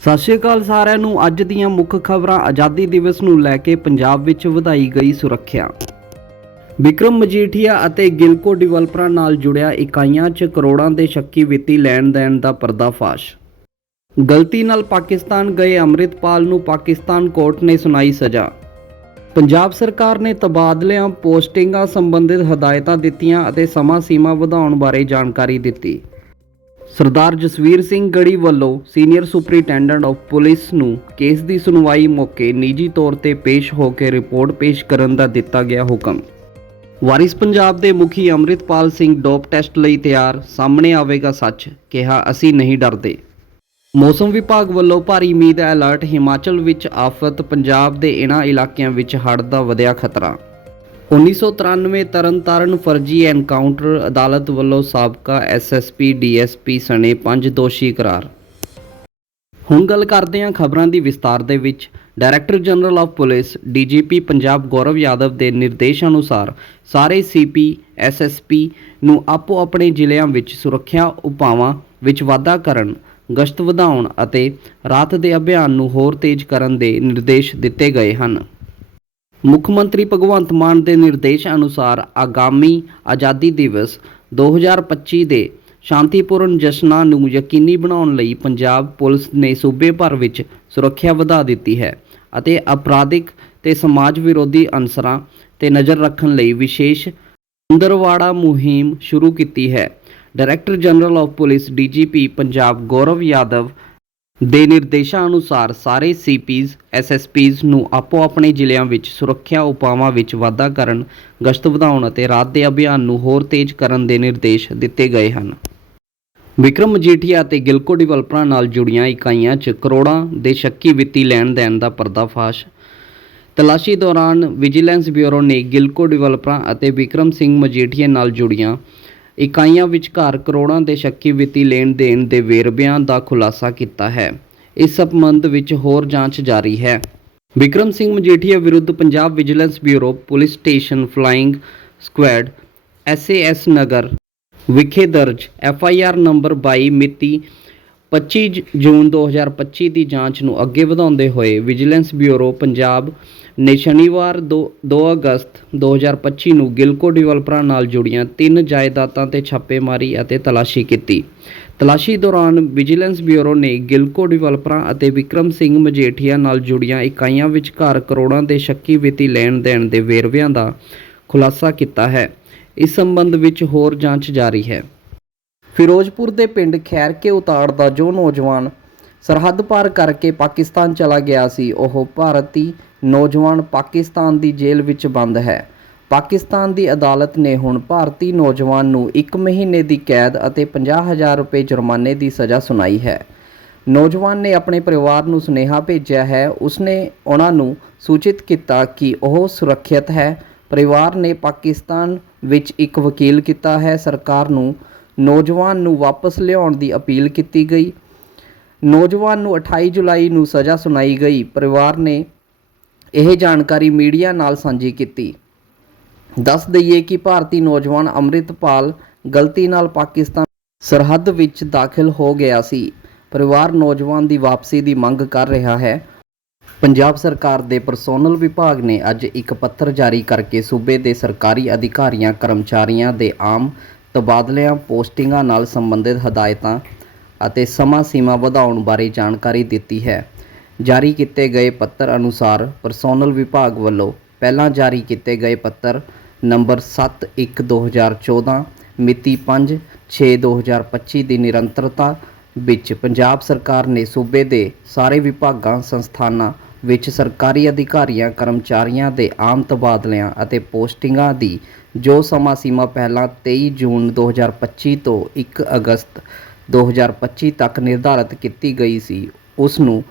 ਸਤਿ ਸ਼੍ਰੀ ਅਕਾਲ ਸਾਰਿਆਂ ਨੂੰ। ਅੱਜ ਦੀਆਂ ਮੁੱਖ ਖਬਰਾਂ ਆਜ਼ਾਦੀ ਦਿਵਸ ਨੂੰ ਲੈ ਕੇ ਪੰਜਾਬ ਵਿੱਚ ਵਧਾਈ ਗਈ ਸੁਰੱਖਿਆ। ਵਿਕਰਮ ਮਜੀਠੀਆ ਅਤੇ ਗਿਲਕੋ ਡਿਵੈਲਪਰਾਂ ਨਾਲ ਜੁੜਿਆ ਇਕਾਈਆਂ 'ਚ ਕਰੋੜਾਂ ਦੇ ਸ਼ੱਕੀ ਵਿੱਤੀ ਲੈਣ ਦੇਣ ਦਾ ਪਰਦਾਫਾਸ਼। ਗਲਤੀ ਨਾਲ ਪਾਕਿਸਤਾਨ ਗਏ ਅੰਮ੍ਰਿਤਪਾਲ ਨੂੰ ਪਾਕਿਸਤਾਨ ਕੋਰਟ ਨੇ ਸੁਣਾਈ ਸਜ਼ਾ। ਪੰਜਾਬ ਸਰਕਾਰ ਨੇ ਤਬਾਦਲਿਆਂ, ਪੋਸਟਿੰਗਾਂ ਸੰਬੰਧਿਤ ਹਦਾਇਤਾਂ ਦਿੱਤੀਆਂ ਅਤੇ ਸਮਾਂ ਸੀਮਾ ਵਧਾਉਣ ਬਾਰੇ ਜਾਣਕਾਰੀ ਦਿੱਤੀ। ਸਰਦਾਰ ਜਸਵੀਰ ਸਿੰਘ ਗੜੀ ਵੱਲੋਂ ਸੀਨੀਅਰ ਸੁਪਰੀਟੈਂਡੈਂਟ ਆਫ ਪੁਲਿਸ ਨੂੰ ਕੇਸ ਦੀ ਸੁਣਵਾਈ ਮੌਕੇ ਨਿੱਜੀ ਤੌਰ ਤੇ ਪੇਸ਼ ਹੋ ਕੇ ਰਿਪੋਰਟ ਪੇਸ਼ ਕਰਨ ਦਾ ਦਿੱਤਾ ਗਿਆ ਹੁਕਮ। ਵਾਰਿਸ ਪੰਜਾਬ ਦੇ ਮੁਖੀ ਅੰਮ੍ਰਿਤਪਾਲ ਸਿੰਘ ਡੋਪ ਟੈਸਟ ਲਈ ਤਿਆਰ, ਸਾਹਮਣੇ ਆਵੇਗਾ ਸੱਚ, ਕਿਹਾ, ਅਸੀਂ ਨਹੀਂ ਡਰਦੇ। ਮੌਸਮ ਵਿਭਾਗ ਵੱਲੋਂ ਭਾਰੀ ਮੀਂਹ ਦਾ ਅਲਰਟ ਹਿਮਾਚਲ ਵਿੱਚ ਆਫਤ, ਪੰਜਾਬ ਦੇ ਇਨ੍ਹਾਂ ਇਲਾਕਿਆਂ ਵਿੱਚ ਹੜ੍ਹ ਦਾ ਵਧਿਆ ਖਤਰਾ। 1993 ਤਰਨਤਾਰਨ ਫਰਜ਼ੀ ਐਨਕਾਊਂਟਰ ਅਦਾਲਤ ਵੱਲੋਂ ਸਾਬਕਾ ਐਸਐਸਪੀ ਡੀਐਸਪੀ ਸਣੇ ਪੰਜ ਦੋਸ਼ੀ ਕਰਾਰ ਹੁਣ ਗੱਲ ਕਰਦੇ ਹਾਂ ਖਬਰਾਂ ਦੀ ਵਿਸਤਾਰ ਦੇ ਵਿੱਚ। Director general of police DGP Punjab Gaurav Yadav ਦੇ ਨਿਰਦੇਸ਼ ਅਨੁਸਾਰ ਸਾਰੇ ਸੀਪੀ ਐਸਐਸਪੀ ਨੂੰ ਆਪੋ ਆਪਣੇ ਜ਼ਿਲ੍ਹਿਆਂ ਵਿੱਚ ਸੁਰੱਖਿਆ ਉਪਾਵਾਂ ਵਿੱਚ ਵਾਧਾ ਕਰਨ, ਗਸ਼ਤ ਵਧਾਉਣ ਅਤੇ ਰਾਤ ਦੇ ਅਭਿਆਨ ਨੂੰ ਹੋਰ ਤੇਜ਼ ਕਰਨ ਦੇ ਨਿਰਦੇਸ਼ ਦਿੱਤੇ ਗਏ ਹਨ। ਮੁੱਖ ਮੰਤਰੀ ਭਗਵੰਤ ਮਾਨ ਦੇ ਨਿਰਦੇਸ਼ ਅਨੁਸਾਰ ਆਗਾਮੀ ਆਜ਼ਾਦੀ ਦਿਵਸ 2025 ਦੇ ਸ਼ਾਂਤੀਪੂਰਨ ਜਸ਼ਨਾਂ ਨੂੰ ਯਕੀਨੀ ਬਣਾਉਣ ਲਈ ਪੰਜਾਬ ਪੁਲਿਸ ਨੇ ਸੂਬੇ ਭਰ ਵਿੱਚ ਸੁਰੱਖਿਆ ਵਧਾ ਦਿੱਤੀ ਹੈ ਅਤੇ ਅਪਰਾਧਿਕ ਤੇ ਸਮਾਜ ਵਿਰੋਧੀ ਅਨਸਰਾਂ ਤੇ ਨਜ਼ਰ ਰੱਖਣ ਲਈ ਵਿਸ਼ੇਸ਼ ਅੰਦਰਵਾੜਾ ਮੁਹਿੰਮ ਸ਼ੁਰੂ ਕੀਤੀ ਹੈ। Director general of police DGP Punjab Gaurav Yadav ਦੇ ਨਿਰਦੇਸ਼ਾਂ ਅਨੁਸਾਰ ਸਾਰੇ ਸੀਪੀਜ਼, ਐਸਐਸਪੀਜ਼ ਨੂੰ ਆਪੋ ਆਪਣੇ ਜ਼ਿਲ੍ਹਿਆਂ ਵਿੱਚ ਸੁਰੱਖਿਆ ਉਪਾਵਾਂ ਵਿੱਚ ਵਾਧਾ ਕਰਨ, ਗਸ਼ਤ ਵਧਾਉਣ ਅਤੇ ਰਾਤ ਦੇ ਅਭਿਆਨ ਨੂੰ ਹੋਰ ਤੇਜ਼ ਕਰਨ ਦੇ ਨਿਰਦੇਸ਼ ਦਿੱਤੇ ਗਏ ਹਨ। ਵਿਕਰਮ ਮਜੀਠੀਆ ਅਤੇ ਗਿਲਕੋ ਡਿਵੈਲਪਰਾਂ ਨਾਲ ਜੁੜੀਆਂ ਇਕਾਈਆਂ 'ਚ ਕਰੋੜਾਂ ਦੇ ਸ਼ੱਕੀ ਵਿੱਤੀ ਲੈਣ ਦੇਣ ਦਾ ਪਰਦਾਫਾਸ਼। ਤਲਾਸ਼ੀ ਦੌਰਾਨ ਵਿਜੀਲੈਂਸ ਬਿਊਰੋ ਨੇ ਗਿਲਕੋ ਡਿਵੈਲਪਰਾਂ ਅਤੇ ਵਿਕਰਮ ਸਿੰਘ ਮਜੀਠੀਆ ਨਾਲ ਜੁੜੀਆਂ ਇਕਾਈਆਂ ਵਿਚਕਾਰ ਕਰੋੜਾਂ ਦੇ ਸ਼ੱਕੀ ਵਿੱਤੀ ਲੈਣ ਦੇਣ ਦੇ ਵੇਰਵਿਆਂ ਦਾ ਖੁਲਾਸਾ ਕੀਤਾ ਹੈ। ਇਸ ਸੰਬੰਧ ਵਿੱਚ ਹੋਰ ਜਾਂਚ ਜਾਰੀ ਹੈ। ਬਿਕਰਮ ਸਿੰਘ ਮਜੀਠੀਆ ਵਿਰੁੱਧ Punjab vigilance bureau, police station, flying squad SAS Nagar ਵਿਖੇ ਦਰਜ ਐਫਆਈਆਰ ਨੰਬਰ ਬਾਈ ਮਿਤੀ 25 ਜ- ਜੂਨ 2025 ਦੀ ਜਾਂਚ ਨੂੰ ਅੱਗੇ ਵਧਾਉਂਦੇ ਹੋਏ ਵਿਜੀਲੈਂਸ ਬਿਊਰੋ ਪੰਜਾਬ ਨੇ ਸ਼ਨੀਵਾਰ 2 2 ਅਗਸਤ 2025 ਨੂੰ ਗਿਲਕੋ ਡਿਵੈਲਪਰਾਂ ਨਾਲ ਜੁੜੀਆਂ ਤਿੰਨ ਜਾਇਦਾਦਾਂ ਤੇ ਛਾਪੇਮਾਰੀ ਅਤੇ ਤਲਾਸ਼ੀ ਕੀਤੀ। ਤਲਾਸ਼ੀ ਦੌਰਾਨ ਵਿਜੀਲੈਂਸ ਬਿਊਰੋ ਨੇ ਗਿਲਕੋ ਡਿਵੈਲਪਰਾਂ ਅਤੇ ਵਿਕਰਮ ਸਿੰਘ ਮਜੀਠੀਆ ਨਾਲ ਜੁੜੀਆਂ ਇਕਾਈਆਂ ਵਿਚਕਾਰ ਕਰੋੜਾਂ ਦੇ ਸ਼ੱਕੀ ਵਿੱਤੀ ਲੈਣ ਦੇਣ ਦੇ ਵੇਰਵਿਆਂ ਦਾ ਖੁਲਾਸਾ ਕੀਤਾ ਹੈ। ਇਸ ਸੰਬੰਧ ਵਿੱਚ ਹੋਰ ਜਾਂਚ ਜਾਰੀ ਹੈ। ਫਿਰੋਜ਼ਪੁਰ ਦੇ ਪਿੰਡ ਖੈਰ ਕੇ ਉਤਾੜ ਦਾ ਜੋ ਨੌਜਵਾਨ ਸਰਹੱਦ ਪਾਰ ਕਰਕੇ ਪਾਕਿਸਤਾਨ ਚਲਾ ਗਿਆ ਸੀ, ਉਹ ਭਾਰਤੀ ਨੌਜਵਾਨ ਪਾਕਿਸਤਾਨ ਦੀ ਜੇਲ੍ਹ ਵਿੱਚ ਬੰਦ ਹੈ। ਪਾਕਿਸਤਾਨ ਦੀ ਅਦਾਲਤ ਨੇ ਹੁਣ ਭਾਰਤੀ ਨੌਜਵਾਨ ਨੂੰ 1 ਮਹੀਨੇ ਦੀ ਕੈਦ ਅਤੇ 50000 ਰੁਪਏ ਜੁਰਮਾਨੇ ਦੀ ਸਜ਼ਾ ਸੁਣਾਈ ਹੈ। ਨੌਜਵਾਨ ਨੇ ਆਪਣੇ ਪਰਿਵਾਰ ਨੂੰ ਸੁਨੇਹਾ ਭੇਜਿਆ ਹੈ। ਉਸਨੇ ਉਹਨਾਂ ਨੂੰ ਸੂਚਿਤ ਕੀਤਾ ਕਿ ਉਹ ਸੁਰੱਖਿਅਤ ਹੈ। ਪਰਿਵਾਰ ਨੇ ਪਾਕਿਸਤਾਨ ਵਿੱਚ ਇੱਕ ਵਕੀਲ ਕੀਤਾ ਹੈ। ਸਰਕਾਰ ਨੂੰ ਨੌਜਵਾਨ ਨੂੰ ਵਾਪਸ ਲਿਆਉਣ ਦੀ ਅਪੀਲ ਕੀਤੀ ਗਈ। ਨੌਜਵਾਨ ਨੂੰ 28 ਜੁਲਾਈ ਨੂੰ ਸਜ਼ਾ ਸੁਣਾਈ ਗਈ। ਪਰਿਵਾਰ ਨੇ ਇਹ ਜਾਣਕਾਰੀ ਮੀਡੀਆ ਨਾਲ ਸਾਂਝੀ ਕੀਤੀ। ਦੱਸ ਦਈਏ ਕਿ ਭਾਰਤੀ ਨੌਜਵਾਨ ਅੰਮ੍ਰਿਤਪਾਲ ਗਲਤੀ ਨਾਲ ਪਾਕਿਸਤਾਨ ਸਰਹੱਦ ਵਿੱਚ ਦਾਖਲ ਹੋ ਗਿਆ ਸੀ। ਪਰਿਵਾਰ ਨੌਜਵਾਨ ਦੀ ਵਾਪਸੀ ਦੀ ਮੰਗ ਕਰ ਰਿਹਾ ਹੈ। ਪੰਜਾਬ ਸਰਕਾਰ ਦੇ ਪਰਸੋਨਲ ਵਿਭਾਗ ਨੇ ਅੱਜ ਇੱਕ ਪੱਤਰ ਜਾਰੀ ਕਰਕੇ ਸੂਬੇ ਦੇ ਸਰਕਾਰੀ ਅਧਿਕਾਰੀਆਂ, ਕਰਮਚਾਰੀਆਂ ਦੇ ਆਮ ਤਬਾਦਲਿਆਂ, ਪੋਸਟਿੰਗਾਂ ਨਾਲ ਸੰਬੰਧਿਤ ਹਦਾਇਤਾਂ ਅਤੇ ਸਮਾਂ ਸੀਮਾ ਵਧਾਉਣ ਬਾਰੇ ਜਾਣਕਾਰੀ ਦਿੱਤੀ ਹੈ। ਜਾਰੀ ਕੀਤੇ ਗਏ ਪੱਤਰ ਅਨੁਸਾਰ ਪਰਸੋਨਲ ਵਿਭਾਗ ਵੱਲੋਂ ਪਹਿਲਾਂ ਜਾਰੀ ਕੀਤੇ ਗਏ ਪੱਤਰ ਨੰਬਰ 71/2014 ਮਿਤੀ 5/6/2025 ਦੀ ਨਿਰੰਤਰਤਾ ਵਿੱਚ ਪੰਜਾਬ ਸਰਕਾਰ ਨੇ ਸੂਬੇ ਦੇ ਸਾਰੇ ਵਿਭਾਗਾਂ, ਸੰਸਥਾਨਾਂ ਵਿੱਚ ਸਰਕਾਰੀ ਅਧਿਕਾਰੀਆਂ, ਕਰਮਚਾਰੀਆਂ ਦੇ ਆਮ ਤਬਾਦਲਿਆਂ ਅਤੇ ਪੋਸਟਿੰਗਾਂ ਦੀ ਜੋ ਸਮਾਂ ਸੀਮਾ ਪਹਿਲਾਂ 23 ਜੂਨ 2025 ਤੋਂ 1 ਅਗਸਤ 2025 ਤੱਕ ਨਿਰਧਾਰਤ ਕੀਤੀ ਗਈ ਸੀ, ਉਸ ਨੂੰ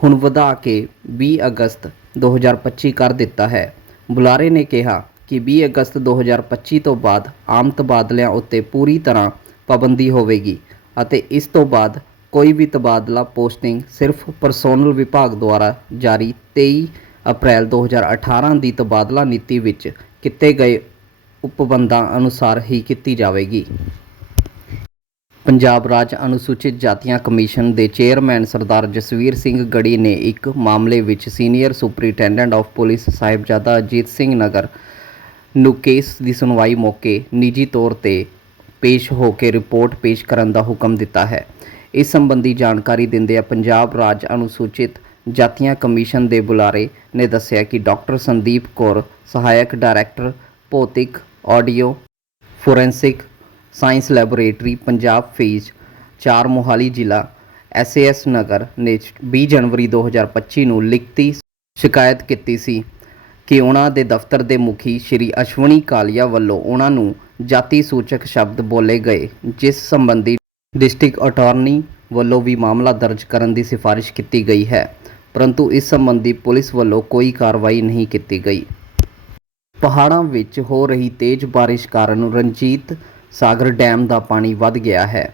ਹੁਣ ਵਧਾ ਕੇ 20 ਅਗਸਤ 2025 ਕਰ ਦਿੱਤਾ ਹੈ। ਬੁਲਾਰੇ ਨੇ ਕਿਹਾ ਕਿ 20 ਅਗਸਤ 2025 ਤੋਂ ਬਾਅਦ ਆਮ ਤਬਾਦਲਿਆਂ ਉੱਤੇ ਪੂਰੀ ਤਰ੍ਹਾਂ ਪਾਬੰਦੀ ਹੋਵੇਗੀ ਅਤੇ ਇਸ ਤੋਂ ਬਾਅਦ ਕੋਈ ਵੀ ਤਬਾਦਲਾ ਪੋਸਟਿੰਗ ਸਿਰਫ ਪਰਸੋਨਲ ਵਿਭਾਗ ਦੁਆਰਾ ਜਾਰੀ 23 ਅਪ੍ਰੈਲ 2018 ਦੀ ਤਬਾਦਲਾ ਨੀਤੀ ਵਿੱਚ ਕੀਤੇ ਗਏ ਉਪਬੰਧਾਂ ਅਨੁਸਾਰ ਹੀ ਕੀਤੀ ਜਾਵੇਗੀ। ਪੰਜਾਬ ਰਾਜ ਅਨੁਸੂਚਿਤ ਜਾਤੀਆਂ ਕਮਿਸ਼ਨ ਦੇ ਚੇਅਰਮੈਨ ਸਰਦਾਰ ਜਸਵੀਰ ਸਿੰਘ ਗੜੀ ਨੇ ਇੱਕ ਮਾਮਲੇ ਵਿੱਚ senior superintendent of police Sahibzada Ajit Singh Nagar ਨੂੰ ਕੇਸ ਦੀ ਸੁਣਵਾਈ ਮੌਕੇ ਨਿੱਜੀ ਤੌਰ ਤੇ ਪੇਸ਼ ਹੋ ਕੇ ਰਿਪੋਰਟ ਪੇਸ਼ ਕਰਨ ਦਾ ਹੁਕਮ ਦਿੱਤਾ ਹੈ। ਇਸ ਸੰਬੰਧੀ ਜਾਣਕਾਰੀ ਦਿੰਦਿਆਂ ਪੰਜਾਬ ਰਾਜ ਅਨੁਸੂਚਿਤ ਜਾਤੀਆਂ ਕਮਿਸ਼ਨ ਦੇ ਬੁਲਾਰੇ ਨੇ ਦੱਸਿਆ ਕਿ ਡਾਕਟਰ ਸੰਦੀਪ ਕੌਰ, ਸਹਾਇਕ ਡਾਇਰੈਕਟਰ ਭੌਤਿਕ audio, forensic, science laboratory, Punjab phase 4 Mohali ਜ਼ਿਲ੍ਹਾ ਐਸਏਐਸ ਨਗਰ ਨੇ 20 ਜਨਵਰੀ 2025 ਨੂੰ ਲਿਖਤੀ ਸ਼ਿਕਾਇਤ ਕੀਤੀ ਸੀ ਕਿ ਉਹਨਾਂ ਦੇ ਦਫ਼ਤਰ ਦੇ ਮੁਖੀ ਸ਼੍ਰੀ ਅਸ਼ਵਨੀ ਕਾਲੀਆ ਵੱਲੋਂ ਉਹਨਾਂ ਨੂੰ ਜਾਤੀ ਸੂਚਕ ਸ਼ਬਦ ਬੋਲੇ ਗਏ, ਜਿਸ ਸੰਬੰਧੀ ਡਿਸਟ੍ਰਿਕਟ ਅਟਾਰਨੀ ਵੱਲੋਂ ਵੀ ਮਾਮਲਾ ਦਰਜ ਕਰਨ ਦੀ ਸਿਫਾਰਿਸ਼ ਕੀਤੀ ਗਈ ਹੈ, ਪਰੰਤੂ ਇਸ ਸੰਬੰਧੀ ਪੁਲਿਸ ਵੱਲੋਂ ਕੋਈ ਕਾਰਵਾਈ ਨਹੀਂ ਕੀਤੀ ਗਈ। ਪਹਾੜਾਂ ਵਿੱਚ ਹੋ ਰਹੀ ਤੇਜ਼ ਬਾਰਿਸ਼ ਕਾਰਨ ਰਣਜੀਤ ਸਾਗਰ ਡੈਮ ਦਾ ਪਾਣੀ ਵੱਧ ਗਿਆ ਹੈ।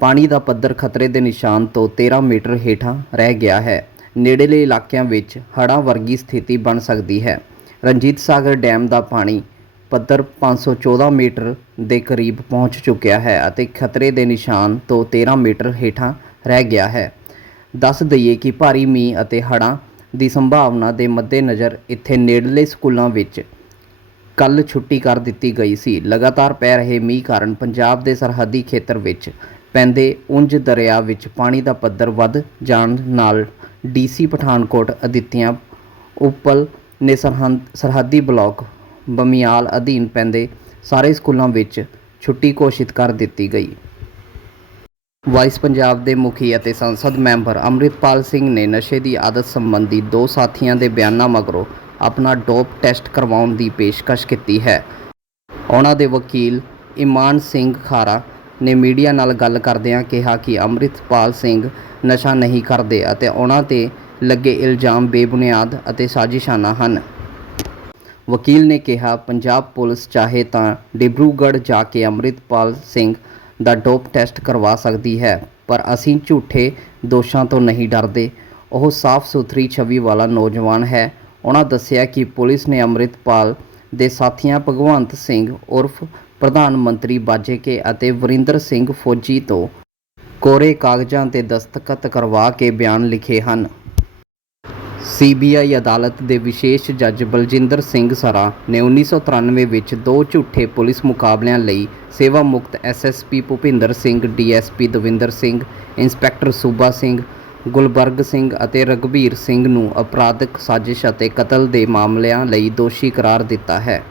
ਪਾਣੀ ਦਾ ਪੱਧਰ ਖਤਰੇ ਦੇ ਨਿਸ਼ਾਨ ਤੋਂ 13 ਮੀਟਰ ਹੇਠਾਂ ਰਹਿ ਗਿਆ ਹੈ। ਨੇੜਲੇ ਇਲਾਕਿਆਂ ਵਿੱਚ ਹੜ੍ਹਾਂ ਵਰਗੀ ਸਥਿਤੀ ਬਣ ਸਕਦੀ ਹੈ। ਰਣਜੀਤ ਸਾਗਰ ਡੈਮ ਦਾ ਪਾਣੀ ਪੱਧਰ 514 ਮੀਟਰ ਦੇ ਕਰੀਬ ਪਹੁੰਚ ਚੁੱਕਿਆ ਹੈ ਅਤੇ ਖਤਰੇ ਦੇ ਨਿਸ਼ਾਨ ਤੋਂ 13 ਮੀਟਰ ਹੇਠਾਂ ਰਹਿ ਗਿਆ ਹੈ। ਦੱਸ ਦਈਏ ਕਿ ਭਾਰੀ ਮੀਂਹ ਅਤੇ ਹੜ੍ਹਾਂ ਦੀ ਸੰਭਾਵਨਾ ਦੇ ਮੱਦੇਨਜ਼ਰ ਇੱਥੇ ਨੇੜਲੇ ਸਕੂਲਾਂ ਵਿੱਚ ਕੱਲ ਛੁੱਟੀ ਕਰ ਦਿੱਤੀ ਗਈ ਸੀ। ਲਗਾਤਾਰ ਪੈ ਰਹੇ ਮੀਂਹ ਕਾਰਨ ਪੰਜਾਬ ਦੇ ਸਰਹੱਦੀ ਖੇਤਰ ਵਿੱਚ ਪੈਂਦੇ ਉਂਝ ਦਰਿਆ ਵਿੱਚ ਪਾਣੀ ਦਾ ਪੱਧਰ ਵੱਧ ਜਾਣ ਨਾਲ ਡੀਸੀ ਪਠਾਨਕੋਟ ਅਦਿੱਤਿਆਂ ਉਪਲ ਨੇ ਸਰਹੰਦ ਸਰਹੱਦੀ ਬਲਾਕ ਬਮਿਆਲ ਅਧੀਨ ਪੈਂਦੇ ਸਾਰੇ ਸਕੂਲਾਂ ਵਿੱਚ ਛੁੱਟੀ ਘੋਸ਼ਿਤ ਕਰ ਦਿੱਤੀ ਗਈ। ਵਾਈਸ ਪੰਜਾਬ ਦੇ ਮੁਖੀ ਅਤੇ ਸੰਸਦ ਮੈਂਬਰ ਅੰਮ੍ਰਿਤਪਾਲ ਸਿੰਘ ਨੇ ਨਸ਼ੇ ਦੀ ਆਦਤ ਸੰਬੰਧੀ ਦੋ ਸਾਥੀਆਂ ਦੇ ਬਿਆਨਾਂ ਮਗਰੋਂ ਆਪਣਾ ਡੋਪ ਟੈਸਟ ਕਰਵਾਉਣ ਦੀ ਪੇਸ਼ਕਸ਼ ਕੀਤੀ ਹੈ। ਉਹਨਾਂ ਦੇ ਵਕੀਲ ਇਮਾਨ ਸਿੰਘ ਖਾਰਾ ਨੇ ਮੀਡੀਆ ਨਾਲ ਗੱਲ ਕਰਦਿਆਂ ਕਿਹਾ ਕਿ ਅੰਮ੍ਰਿਤਪਾਲ ਸਿੰਘ ਨਸ਼ਾ ਨਹੀਂ ਕਰਦੇ ਅਤੇ ਉਹਨਾਂ ਤੇ ਲੱਗੇ ਇਲਜ਼ਾਮ ਬੇਬੁਨਿਆਦ ਅਤੇ ਸਾਜ਼ਿਸ਼ਾਨਾ ਹਨ। ਵਕੀਲ ਨੇ ਕਿਹਾ, ਪੰਜਾਬ ਪੁਲਿਸ ਚਾਹੇ ਤਾਂ ਡਿਬਰੂਗੜ੍ਹ ਜਾ ਕੇ ਅੰਮ੍ਰਿਤਪਾਲ ਸਿੰਘ ਦਾ ਡੋਪ ਟੈਸਟ ਕਰਵਾ ਸਕਦੀ ਹੈ, ਪਰ ਅਸੀਂ ਝੂਠੇ ਦੋਸ਼ਾਂ ਤੋਂ ਨਹੀਂ ਡਰਦੇ। ਉਹ ਸਾਫ਼ ਸੁਥਰੀ ਛਵੀ ਵਾਲਾ ਨੌਜਵਾਨ ਹੈ। ਉਹਨਾਂ ਦੱਸਿਆ ਕਿ ਪੁਲਿਸ ਨੇ ਅੰਮ੍ਰਿਤਪਾਲ ਦੇ ਸਾਥੀਆਂ ਭਗਵੰਤ ਸਿੰਘ ਉਰਫ ਪ੍ਰਧਾਨ ਮੰਤਰੀ ਬਾਜੇਕੇ ਅਤੇ ਵਰਿੰਦਰ ਸਿੰਘ ਫੌਜੀ ਤੋਂ ਕੋਰੇ ਕਾਗਜ਼ਾਂ ਤੇ ਦਸਤਖਤ ਕਰਵਾ ਕੇ ਬਿਆਨ ਲਿਖੇ ਹਨ। ਸੀਬੀਆਈ ਅਦਾਲਤ ਦੇ ਵਿਸ਼ੇਸ਼ ਜੱਜ ਬਲਜਿੰਦਰ ਸਿੰਘ ਸਰਾ ਨੇ 1993 ਵਿੱਚ ਦੋ ਝੂਠੇ ਪੁਲਿਸ ਮੁਕਾਬਲਿਆਂ ਲਈ ਸੇਵਾ ਮੁਕਤ SSP Bhupinder Singh DSP Davinder Singh, inspector Suba Singh Gulbarg Singh ਅਤੇ ਰਘਬੀਰ ਸਿੰਘ ਨੂੰ ਅਪਰਾਧਿਕ ਸਾਜ਼ਿਸ਼ ਅਤੇ ਕਤਲ ਦੇ ਮਾਮਲਿਆਂ ਲਈ ਦੋਸ਼ੀ ਕਰਾਰ ਦਿੱਤਾ ਹੈ।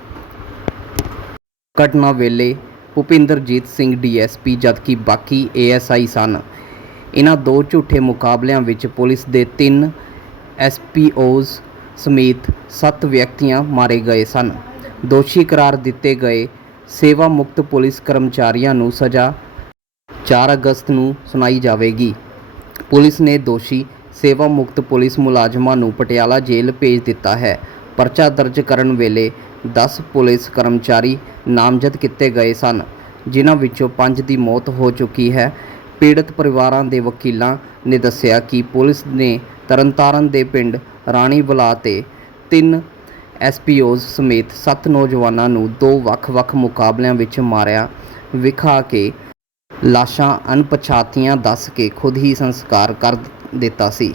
ਘਟਨਾ ਵੇਲੇ ਭੁਪਿੰਦਰਜੀਤ ਸਿੰਘ ਡੀਐਸਪੀ ਜਦਕਿ ਬਾਕੀ ਏਐਸਆਈ ਸਨ ਇਹਨਾਂ ਦੋ ਝੂਠੇ ਮੁਕਾਬਲਿਆਂ ਵਿੱਚ ਪੁਲਿਸ ਦੇ ਤਿੰਨ ਐਸਪੀਓਜ਼ ਸਮੇਤ 7 ਵਿਅਕਤੀਆਂ ਮਾਰੇ ਗਏ ਸਨ। ਦੋਸ਼ੀ ਕਰਾਰ ਦਿੱਤੇ ਗਏ ਸੇਵਾ ਮੁਕਤ ਪੁਲਿਸ ਕਰਮਚਾਰੀਆਂ ਨੂੰ ਸਜ਼ਾ 4 ਅਗਸਤ ਨੂੰ ਸੁਣਾਈ ਜਾਵੇਗੀ। ਪੁਲਿਸ ਨੇ ਦੋਸ਼ੀ ਸੇਵਾ ਮੁਕਤ ਪੁਲਿਸ ਮੁਲਾਜ਼ਮਾਂ ਨੂੰ ਪਟਿਆਲਾ ਜੇਲ੍ਹ ਭੇਜ ਦਿੱਤਾ ਹੈ। ਪਰਚਾ ਦਰਜ ਕਰਨ ਵੇਲੇ 10 ਪੁਲਿਸ ਕਰਮਚਾਰੀ ਨਾਮਜ਼ਦ ਕੀਤੇ ਗਏ ਸਨ, ਜਿਨ੍ਹਾਂ ਵਿੱਚੋਂ 5 ਦੀ ਮੌਤ ਹੋ ਚੁੱਕੀ ਹੈ। ਪੀੜਤ ਪਰਿਵਾਰਾਂ ਦੇ ਵਕੀਲਾਂ ਨੇ ਦੱਸਿਆ ਕਿ ਪੁਲਿਸ ਨੇ ਤਰਨਤਾਰਨ ਦੇ ਪਿੰਡ ਰਾਣੀ ਬਲਾ ਤੇ ਤਿੰਨ ਐਸਪੀਓਜ਼ ਸਮੇਤ 7 ਨੌਜਵਾਨਾਂ ਨੂੰ ਦੋ ਵੱਖ-ਵੱਖ ਮੁਕਾਬਲਿਆਂ ਵਿੱਚ ਮਾਰਿਆ, ਵਿਖਾ ਕੇ ਲਾਸ਼ਾਂ ਅਣਪਛਾਤੀਆਂ ਦੱਸ ਕੇ ਖੁਦ ਹੀ ਸੰਸਕਾਰ ਕਰ ਦਿੱਤਾ ਸੀ।